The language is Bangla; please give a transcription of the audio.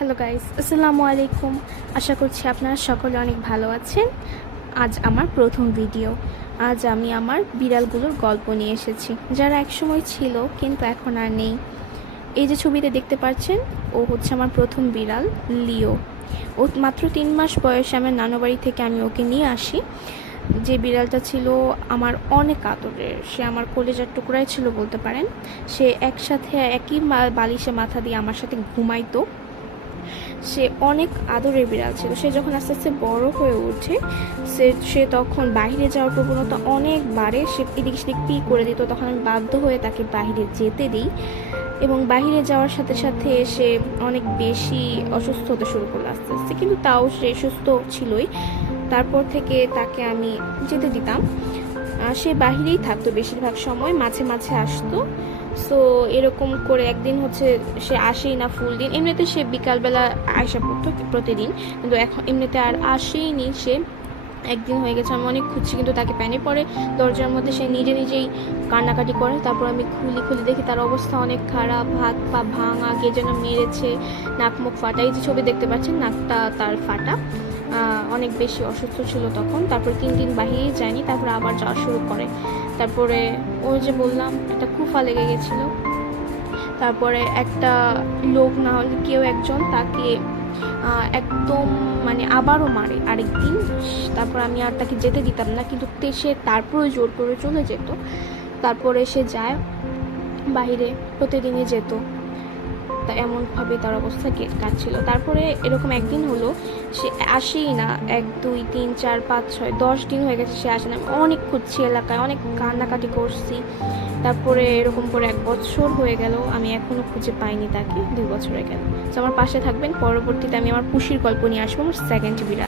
হ্যালো গাইস, আসসালামু আলাইকুম। আশা করছি আপনারা সকলে অনেক ভালো আছেন। আজ আমার প্রথম ভিডিও। আজ আমি আমার বিড়ালগুলোর গল্প নিয়ে এসেছি, যারা একসময় ছিল কিন্তু এখন আর নেই। এই যে ছবিতে দেখতে পাচ্ছেন, ও হচ্ছে আমার প্রথম বিড়াল লিও। ও মাত্র 3 মাস বয়সে আমার নানু বাড়ি থেকে আমি ওকে নিয়ে আসি। যে বিড়ালটা ছিল আমার অনেক আদরের, সে আমার কলেজার টুকরাই ছিল বলতে পারেন। সে একসাথে একই বালিশে মাথা দিয়ে আমার সাথে ঘুমাইতো। সে অনেক আদরের বিড়াল ছিল। সে যখন আস্তে আস্তে বড় হয়ে ওঠে, সে তখন বাইরে যাওয়ার প্রবণতা অনেক বাড়ে। সে এদিক সেদিক পি করে দিত, তখন আমি বাধ্য হয়ে তাকে বাইরে যেতে দিই। এবং বাইরে যাওয়ার সাথে সাথে সে অনেক বেশি অসুস্থ হতে শুরু করলো আস্তে আস্তে, কিন্তু তাও সে সুস্থ ছিলই। তারপর থেকে তাকে আমি যেতে দিতাম। সে বাহিরেই থাকতো বেশিরভাগ সময়, মাঝে মাঝে আসতো। সো এরকম করে একদিন হচ্ছে সে আসেই না ফুল দিন। এমনিতে সে বিকালবেলা আসা পড়তো প্রতিদিন, কিন্তু এখন এমনিতে আর আসেই নি সে। একদিন হয়ে গেছে, আমি অনেক খুঁজছি কিন্তু তাকে প্যানে পড়ে দরজার মধ্যে সে নিজে নিজেই কান্নাকাটি করে। তারপর আমি খুলি দেখি তার অবস্থা অনেক খারাপ, হাত পা ভাঙা, কে যেন মেরেছে, নাক মুখ ফাটা। এই যে ছবি দেখতে পাচ্ছেন, নাকটা তার ফাটা। অনেক বেশি অসুস্থ ছিল তখন। তারপর 3 দিন বাহিরেই যায়নি, তারপর আবার যাওয়া শুরু করে। তারপরে ওই যে বললাম, একটা কুফা লেগে গেছিলো। তারপরে একটা লোক, না হলে কেউ একজন তাকে একদম মানে আবারও মারে আরেকদিন। তারপর আমি আর তাকে যেতে দিতাম না, কিন্তু সে তারপরে জোর করে চলে যেত। তারপরে সে যায় বাইরে, প্রতিদিনই যেত। তা এমনভাবে তার অবস্থা কাটছিল। তারপরে এরকম একদিন হলো, সে আসেই না। 1 2 3 4 5 6 10 দিন হয়ে গেছে সে আসে না। আমি অনেক খুঁজছি, এলাকায় অনেক কান্নাকাটি করছি। তারপরে এরকম করে 1 বছর হয়ে গেল, আমি এখনও খুঁজে পাইনি তাকে। 2 বছর হয়ে গেল। তো আমার পাশে থাকবেন, পরবর্তীতে আমি আমার পুষির গল্প নিয়ে আসবো, আমার সেকেন্ড বিড়াল।